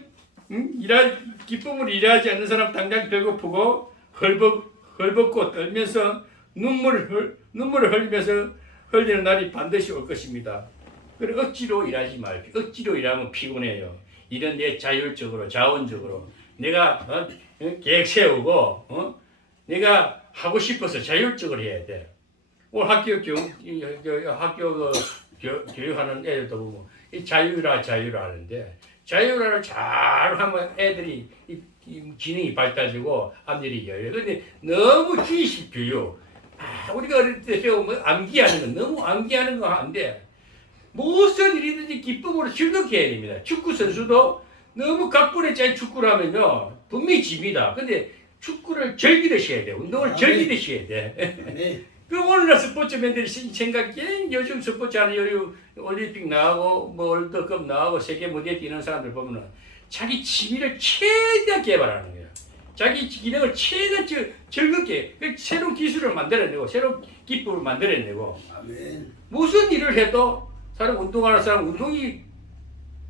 기쁨으로 일하지 않는 사람 당장 배고프고 헐벗고 떨면서 눈물을 흘리면서 흘리는 날이 반드시 올 것입니다. 그리고 억지로 일하지 말고 억지로 일하면 피곤해요. 이런 내 자율적으로 자원적으로 내가 계획 세우고 내가 하고 싶어서 자율적으로 해야 돼. 오늘 학교 교육하는 애들도 보면 이 자유라 하는데 자유라를 잘 하면 애들이 이 지능이 발달되고 앞니이 열려. 근데 너무 주의식 교육. 우리가 어릴 때 배우면 암기하는 건 너무 암기하는 거 안 돼. 무슨 일이든지 기쁨으로 즐겁게 해야 됩니다. 축구 선수도 너무 각본에 짜인 축구를 하면요 분명히 집니다. 근데 축구를 즐기듯이 해야 돼. 운동을 즐기듯이 해야 돼. 그 오늘날 스포츠맨들이 생각해 요즘 스포츠 하는 올림픽 나가고 뭐 월드컵 나가고 세계 무대에 뛰는 사람들 보면은 자기 취미를 최대한 개발하는 거야. 자기 기능을 최대한 즐겁게 새로운 기술을 만들어내고 새로운 기쁨을 만들어내고 무슨 일을 해도 사람 운동하는 사람 운동이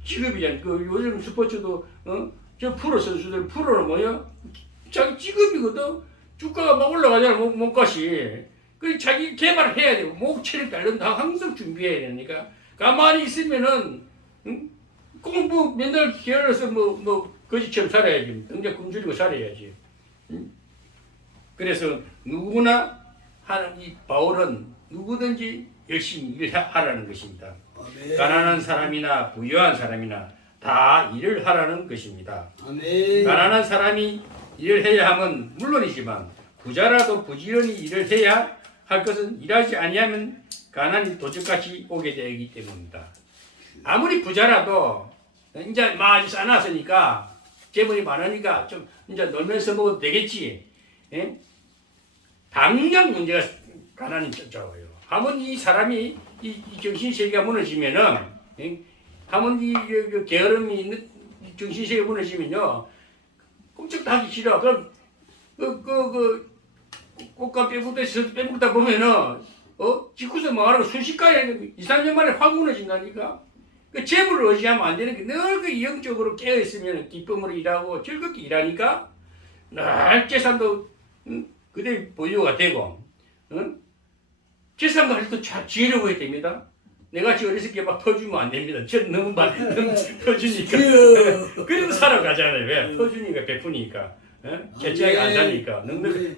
직업이잖아. 그 요즘 스포츠도 저 프로 선수들 프로는 뭐야? 자기 직업이거든. 주가가 막 올라가잖아 몸값이. 그 자기 개발을 해야 되고 목체를 달는 다 항상 준비해야 되니까 가만히 있으면은 공부 맨날 게을러서 뭐 거지처럼 살아야지. 등장 굶주리고 살아야지. 그래서 누구나 하는 이 바울은 누구든지 열심히 일하라는 것입니다. 아멘. 가난한 사람이나 부유한 사람이나 다 일을 하라는 것입니다. 아멘. 가난한 사람이 일을 해야 함은 물론이지만 부자라도 부지런히 일을 해야 할 것은 일하지 아니하면 가난이 도적같이 오게 되기 때문입니다. 아무리 부자라도 이제 많이 싸놨으니까 재물이 많으니까 좀 이제 놀면서 먹어도 되겠지. 예? 당장 문제가 가난이 쫓아와요. 하면 이 사람이 이 정신세계가 무너지면은 하면 이 게으름이 있는 정신세계가 무너지면요 꼼짝도 하기 싫어. 그럼 꽃가 빼먹다 보면은 짓고서 망하는 거 순식간에 2-3년 만에 확 무너진다니까. 그 재물을 의지하면 안 되는 게 늘 그 영적으로 깨어 있으면 기쁨으로 일하고 즐겁게 일하니까 늘 재산도 그대 보유가 되고 재산 관리도 잘 지으려고 해야 됩니다. 내가 어렸을 때 막 터주면 안 됩니다. 너무 많이 터주니까. 그래도 살아가잖아요. 왜? 터주니까 베푸니까. 개체하게 안 사니까.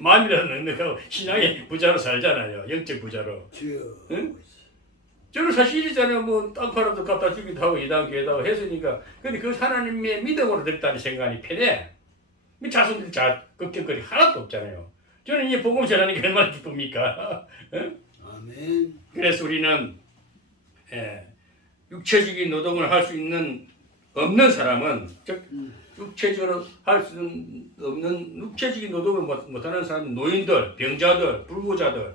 마음이라도 넉넉하고 신앙의 부자로 살잖아요. 영적 부자로. 응? 저는 사실이잖아요. 뭐 땅 팔아도 갖다 주기도 하고 이당 교회다고 했으니까. 근데 그 하나님의 믿음으로 됐다는 생각이 편해. 자손들 걱정거리 하나도 없잖아요. 저는 이제 복음 전하니까 얼마나 기쁩니까? 아멘. 그래서 우리는 육체적인 노동을 할 수 있는 없는 사람은 즉 육체적으로 할 수 없는 육체적인 노동을 못하는 사람은 노인들, 병자들, 불구자들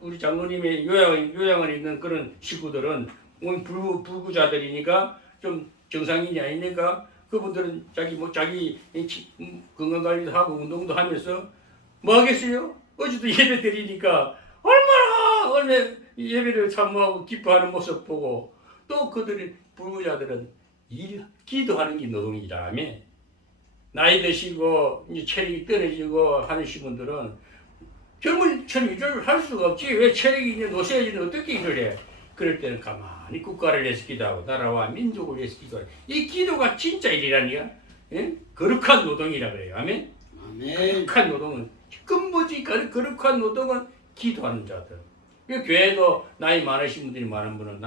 우리 장로님의 요양원에 있는 그런 식구들은 불구자들이니까 좀 정상인이 아니니까 그분들은 자기 건강 관리도 하고 운동도 하면서 뭐 하겠어요? 어제도 예배 드리니까 얼마나 예배를 참모하고 기뻐하는 모습 보고 또 그들이 불구자들은 기도하는 게 노동이라며 나이 드시고 이제 체력이 떨어지고 하시는 분들은 젊은이처럼 일을 할 수가 없지. 왜 체력이 이제 노쇠해지는 어떻게 일을 해? 그럴 때는 가만히 국가를 위해서 기도하고 나라와 민족을 위해서 기도하고 이 기도가 진짜 일이라니까. 예? 거룩한 노동이라 그래요. 아멘. 아멘. 거룩한 노동은 근본이 거룩한 노동은 기도하는 자들. 교회도 나이 많으신 분들이 많은 분은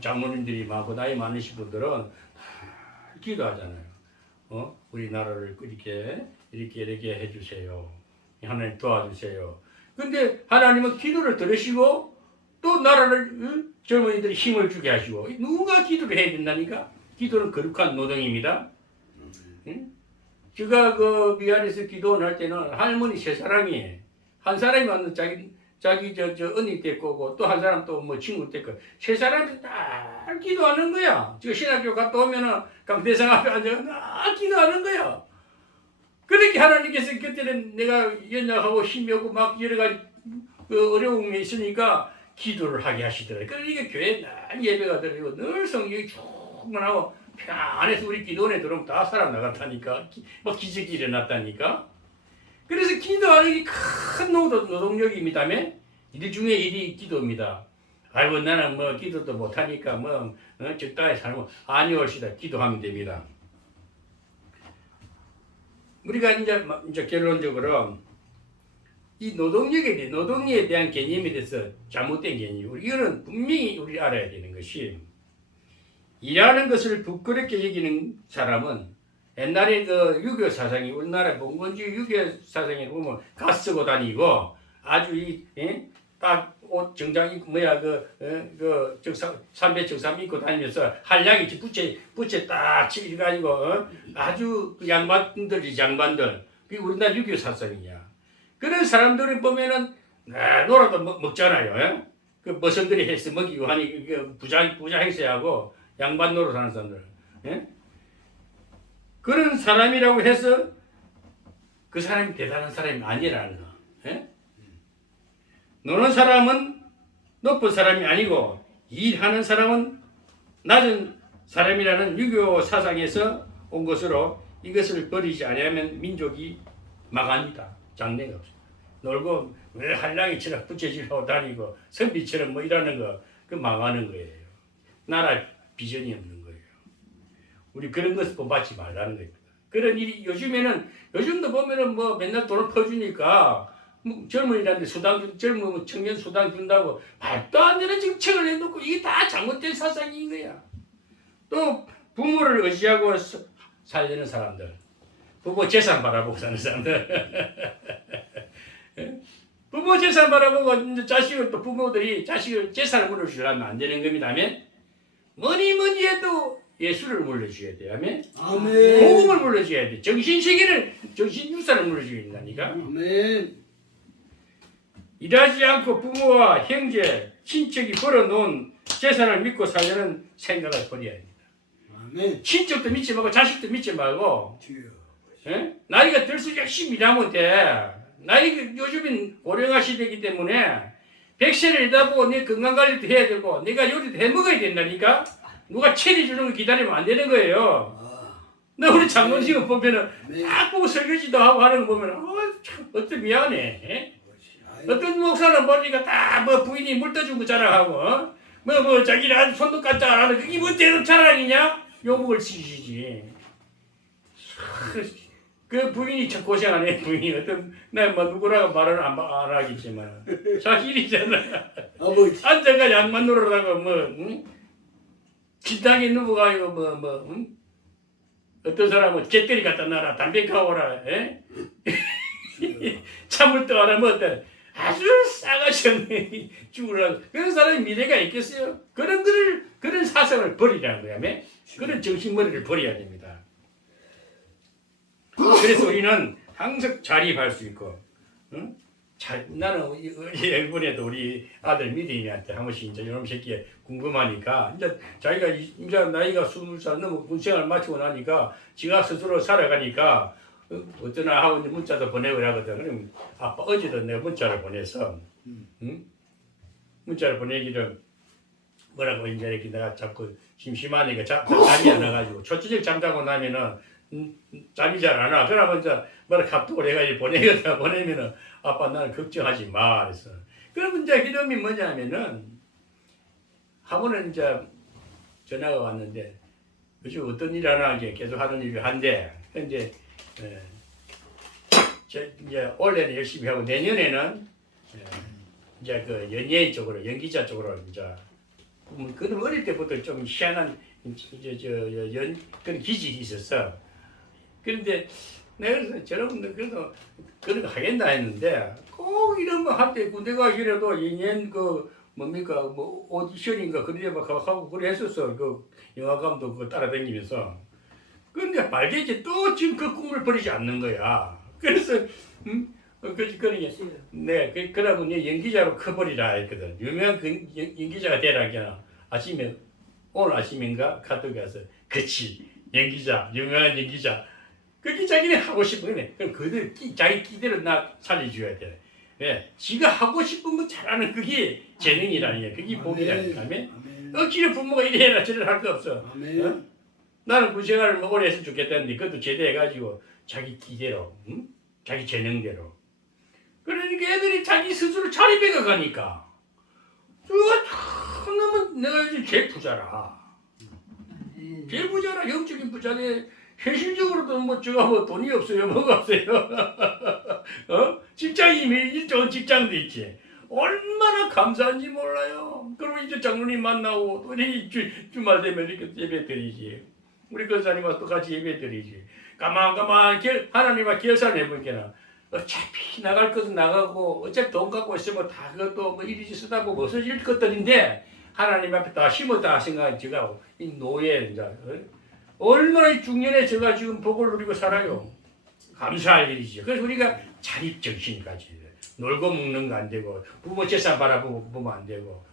장모님들이 많고 나이 많으신 분들은 기도하잖아요. 우리나라를 이렇게 해주세요. 하나님 도와주세요. 근데 하나님은 기도를 들으시고 또 나라를 젊은이들이 힘을 주게 하시고 누가 기도를 해야 된다니까? 기도는 거룩한 노동입니다. 제가 그 미안해서 기도를 할 때는 할머니 세 사람이 한 사람이 왔는 자기 언니 될 거고 또 한 사람 또 뭐 친구 될 거. 세 사람이 다 기도하는 거야. 저 신학교 갔다 오면은 강대상 앞에 앉아 다 기도하는 거야. 그렇게 하나님께서 그때는 내가 연약하고 힘이 없고 막 여러 가지 그 어려움이 있으니까 기도를 하게 하시더라고요. 그러니까 교회에 날 예배가 드리고 늘 성경이 충만하고 안에서 우리 기도원에 들어오면 다 살아나갔다니까. 막 기적이 일어났다니까. 그래서 기도하는 게 큰 노동력입니다며 일 중에 일이 기도입니다. 아이고 나는 뭐 기도도 못하니까 뭐 적당히 살면 아니올시다. 기도하면 됩니다. 우리가 이제 결론적으로 이 노동력에 대한 개념에 대해서 잘못된 개념. 이거는 분명히 우리 알아야 되는 것이 일하는 것을 부끄럽게 여기는 사람은 옛날에 그 유교 사상이 우리나라 봉건주의 유교 사상에 보면 가 쓰고 다니고 아주 딱 옷 정장이 뭐야 삼배 정삼 입고 다니면서 한량이 부채 딱 치가지고 아주 그 양반들 그게 우리나라 유교 사상이야. 그런 사람들을 보면은 놀아도 먹잖아요. 그 머슴들이 해서 먹이고 하니 그 부자 행세하고 양반 노릇 하는 사람들. 그런 사람이라고 해서 그 사람이 대단한 사람이 아니라는 거. 노는 사람은 높은 사람이 아니고 일하는 사람은 낮은 사람이라는 유교 사상에서 온 것으로 이것을 버리지 않으면 민족이 망합니다. 장래가 없습니다. 놀고 왜 한량이처럼 부채질하고 다니고 선비처럼 뭐 이러는 거 그 망하는 거예요. 나라 비전이 없는 거예요. 우리 그런 것을 본받지 말라는 겁니다. 그런 일이 요즘도 보면은 뭐 맨날 돈을 퍼주니까 뭐 젊은이한테 젊은 청년 수당 준다고 말도 안 되는 정책을 내놓고 이게 다 잘못된 사상인 거야. 또 부모를 의지하고 살려는 사람들, 부모 재산 바라보고 사는 사람들, 부모 재산 바라보고 이제 부모들이 자식을 재산을 물어주려면 안 되는 겁니다. 뭐니 해도 예수를 물려줘야 돼. 아멘. 복음을 물려줘야 돼. 정신유산을 물려줘야 된다니까. 아멘. 일하지 않고 부모와 형제, 친척이 벌어놓은 재산을 믿고 살려는 생각을 버려야 합니다. 아멘. 친척도 믿지 말고 자식도 믿지 말고 나이가 들수록 열심히 일하면 돼. 요즘은 고령화 시대이기 때문에 100세를 일하고 내 건강관리도 해야 되고 내가 요리도 해먹어야 된다니까. 누가 체리주는 거 기다리면 안 되는 거예요. 너 우리 장모님 보면은 딱 보고 설거지도 하고 하는 거 보면은 참 어떤 미안해. 어떤 목사는 보니까 다 뭐 부인이 물 떠준 거 자랑하고 뭐 자기는 아주 손도 깜짝 안 하는 그게 뭐 대로 자랑이냐? 욕을 치시지. 그 부인이 참 고생하네. 부인이 어떤 뭐 누구라고 말은 안 하겠지만 사실이잖아. 아버지. 앉아가 양만 놀으라고 뭐 진탕에 누워가지고 어떤 사람은 잿더리 갖다 놔라 담배 가오라. 참을 또 하나 먹었다. 아주 싸가지 없는 죽으라고. 그런 사람이 미래가 있겠어요? 그런 사상을 버리라는 거야. 매? 그런 정신머리를 버려야 됩니다. 그래서 우리는 항상 자립할 수 있고, 응? 나는 일본에도 우리 아들 미리한테 한 번씩 이제 이런 새끼 궁금하니까 이제 자기가 이제 나이가 20살 넘어 군생활 마치고 나니까 지가 스스로 살아가니까 어떤 하고 이제 문자도 보내고 하거든. 그럼 아빠 어제도 내가 문자를 보내서 응? 문자를 보내기를 뭐라고 이제 이렇게 내가 자꾸 심심하니까 잠이 안 와가지고 초저녁 잠자고 나면은 잠이 잘 안 와. 그러면 이제 뭐라 카톡을 해가지고 보내면은 아빠 나는 걱정하지 마. 그래서 그러면 이제 이름이 뭐냐면은 한 번은 이제 전화가 왔는데 요즘 어떤 일 하나 이제 계속 하는 일을 한데 이제 이제 올해는 열심히 하고 내년에는 이제 그 연예인 쪽으로 연기자 쪽으로 이제 그는 어릴 때부터 좀 희한한 그런 기질이 있었어. 그런데 내가 그래서 저런 그래도 그런 거 하겠나 했는데 꼭 이런 거 할 때 군대 가기라도 2년 그 뭡니까 뭐 오디션인가 그런 데막 하고 그래 했었어. 그 영화 감독 그거 따라다니면서. 그런데 발개지 또 지금 그 꿈을 버리지 않는 거야. 그래서 네, 그러고 이제 연기자로 커버리라 했거든. 유명한 그 연기자가 되라기나 아침에 오늘 아침인가 카톡에 와서 그치 연기자 유명한 연기자 그게 자기네 하고 싶은 거네. 그럼 그들 자기 끼대로 나 살려줘야 돼. 왜? 지가 하고 싶은 거 잘하는 그게 재능이라는 게 그게 복이라니까. 억지로 부모가 이래 해라 저래 할 거 없어. 어? 나는 그 생활을 오래 했으면 좋겠다는데 그것도 제대해가지고 자기 끼대로 응? 자기 재능대로. 그러니까 애들이 자기 스스로 자립해가 가니까 너무 내가 요즘 제일 부자라. 제일 부자라. 영적인 부자인데 현실적으로도 뭐 제가 뭐 돈이 없어요 뭐가 없어요. 어? 직장이 일정한 직장도 있지. 얼마나 감사한지 몰라요. 그리고 이제 장로님 만나고 또 주말 되면 이렇게 예배 드리지. 우리 권사님 와서 똑같이 예배 드리지. 가만 하나님과 결산해보니까 어차피 나갈 것은 나가고 어차피 돈 갖고 있으면 다 그것도 뭐 이리지 쓰다 보고 없어질 것들인데 하나님 앞에 다 심었다 생각이 제가 이 노예 이제 얼마나 중년에 제가 지금 복을 누리고 살아요. 감사할 일이죠. 그래서 우리가 자립정신이 가지고 놀고 먹는 거 안 되고 부모 재산 바라보고 보면 안 되고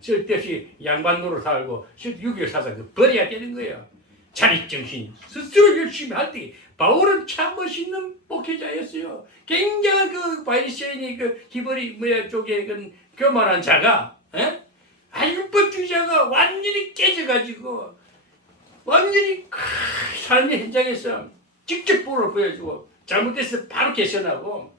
쓸데없이 양반 노릇 살고 6.25 사상 버려야 되는 거예요. 자립정신 스스로 열심히 할 때 바울은 참 멋있는 목회자였어요. 굉장한 그 바리새인이 그 히브리 뭐야 쪽에 그 교만한 자가 율법주의자가 완전히 깨져가지고 완전히 삶의 현장에서 직접 볼을 보여주고 잘못해서 바로 개선하고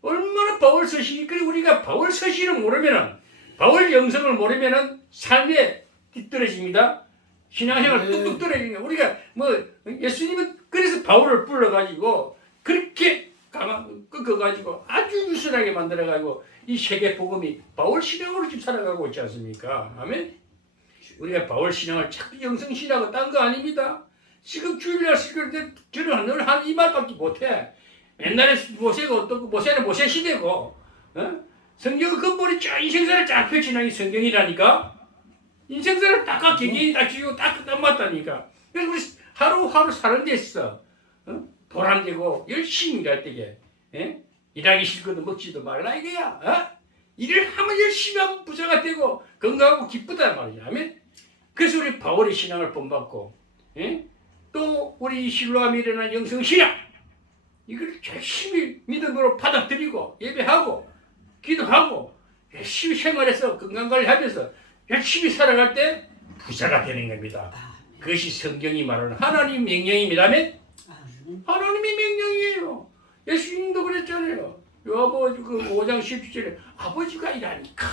얼마나 바울 서신이 그리고 우리가 바울 서신을 모르면은 바울 영성을 모르면은 삶에 뒤떨어집니다. 신앙생활 뚝뚝 떨어지니까 우리가 뭐 예수님은 그래서 바울을 불러가지고 그렇게 꺾어가지고 아주 유순하게 만들어가지고 이 세계 복음이 바울 신앙으로 지금 살아가고 있지 않습니까? 아멘. 우리가 바울 신앙을 자꾸 영성 신앙을 딴 거 아닙니다. 지금 주일날 시킬 때 저는 늘 한 이 말밖에 못해. 옛날에 모세가 어떻고 모세는 모세 시대고 성경 근본이 쫙 인생사를 쫙 펼치는 게 성경이라니까. 인생사를 딱 개개인이 딱 지고 딱 맞다니까. 그래서 우리 하루하루 사는 데 있어. 보람되고 열심히 갈 때게. 일하기 싫거든 먹지도 말라 이거야. 일을 하면 열심히 하면 부자가 되고 건강하고 기쁘단 말이야. 아멘. 그래서 우리 바울의 신앙을 본받고 또 우리 실로암이 일어난 영성신앙 이걸 열심히 믿음으로 받아들이고 예배하고 기도하고 열심히 생활해서 건강관리하면서 열심히 살아갈 때 부자가 되는 겁니다. 그것이 성경이 말하는 하나님 명령입니다. 아멘. 하나님의 명령이에요. 예수님도 그랬잖아요. 요한복음 그 5장 17절에 아버지가 일하니까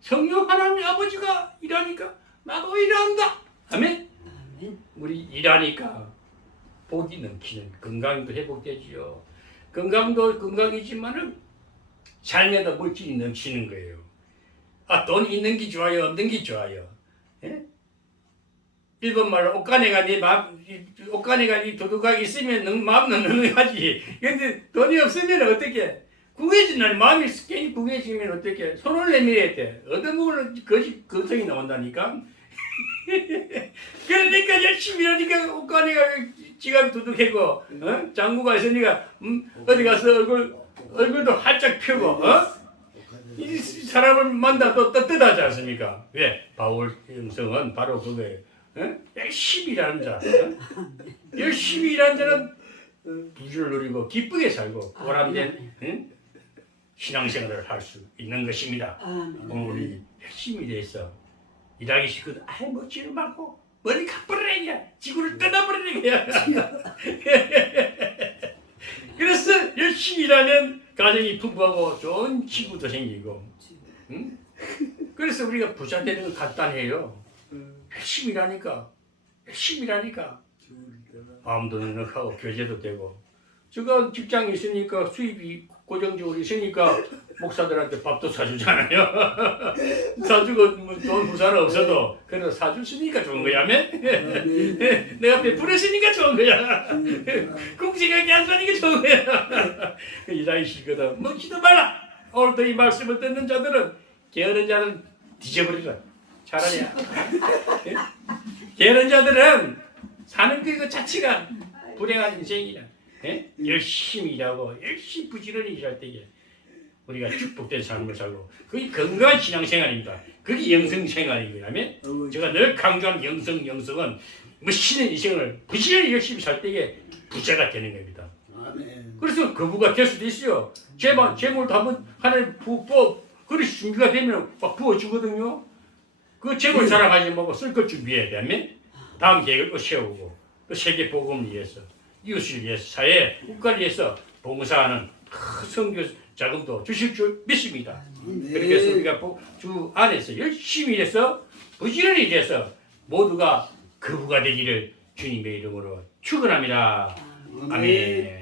성령 하나님 아버지가 일하니까 나도 일한다. 아멘. 우리 일하니까 복이 넘치는 건강도 회복되지요. 건강도 건강이지만은 삶에도 물질이 넘치는 거예요. 돈 있는 게 좋아요, 없는 게 좋아요. 예? 일본 말로 옷가네가 옷가네가 네 도둑하게 있으면 마음은 능하지. 근데 돈이 없으면 어떻게? 구해지는 마음이 괜히 구해지면 어떻게? 손을 내밀어야 돼. 얻어먹을 거성이 나온다니까. 그러니까 열심히 하니까 옷가네가 지갑 도둑하고 장구가 있으니까 어디 가서 얼굴도 활짝 펴고 이 사람을 만나 또 떳떳하지 않습니까? 왜? 바울 형성은 바로 그거예요. 열심히 일하는 자. 열심히 일하는 자는 부를 누리고 기쁘게 살고 보람된 신앙생활을 할 수 있는 것입니다. 오늘 우리 열심히 일해서 일하기 싫거든. 아이 먹지를 말고 머리 깎아버리냐. 지구를 떠나버리냐. 그래서 열심히 일하면 가정이 풍부하고 좋은 친구도 생기고 그래서 우리가 부자 되는 건 간단해요. 열심히 일하니까 마음도 넉넉하고 교제도 되고 제가 직장이 있으니까 수입이 고정적으로 있으니까 목사들한테 밥도 사주잖아요. 사주고 돈 부자는 없어도 그래도 사줬으니까 좋은 거야. 내가 베풀었으니까 좋은 거야. 궁색하게 안 사니까 좋은 거야. 일하기 싫거든. 먹지도 말라. 오늘도 이 말씀을 듣는 자들은 게으른 자는 뒤져버리라. 차라리 게으른 자들은 사는 그 자체가 불행한 인생이라. 열심히 일하고 열심히 부지런히 일할 때에 우리가 축복된 삶을 살고 그게 건강한 신앙생활입니다. 그게 영성생활이고요. 제가 늘 강조하는 영성은 멋있는 인생을 부지런히 열심히 살 때에 부자가 되는 겁니다. 그래서 거부가 될 수도 있어요. 재물도 한번 하나님 그릇이 준비가 되면 막 부어주거든요. 그 재물 자랑하지 말고 쓸 것 준비해야 돼. 다음 계획을 또 세우고 또 세계 복음을 위해서 이웃을 위해서 사회 국가를 위해서 봉사하는 큰 선교 자금도 주실 줄 믿습니다. 그렇게 해서 우리가 주 안에서 열심히 일해서 부지런히 일해서 모두가 거부가 되기를 주님의 이름으로 축원합니다. 아멘.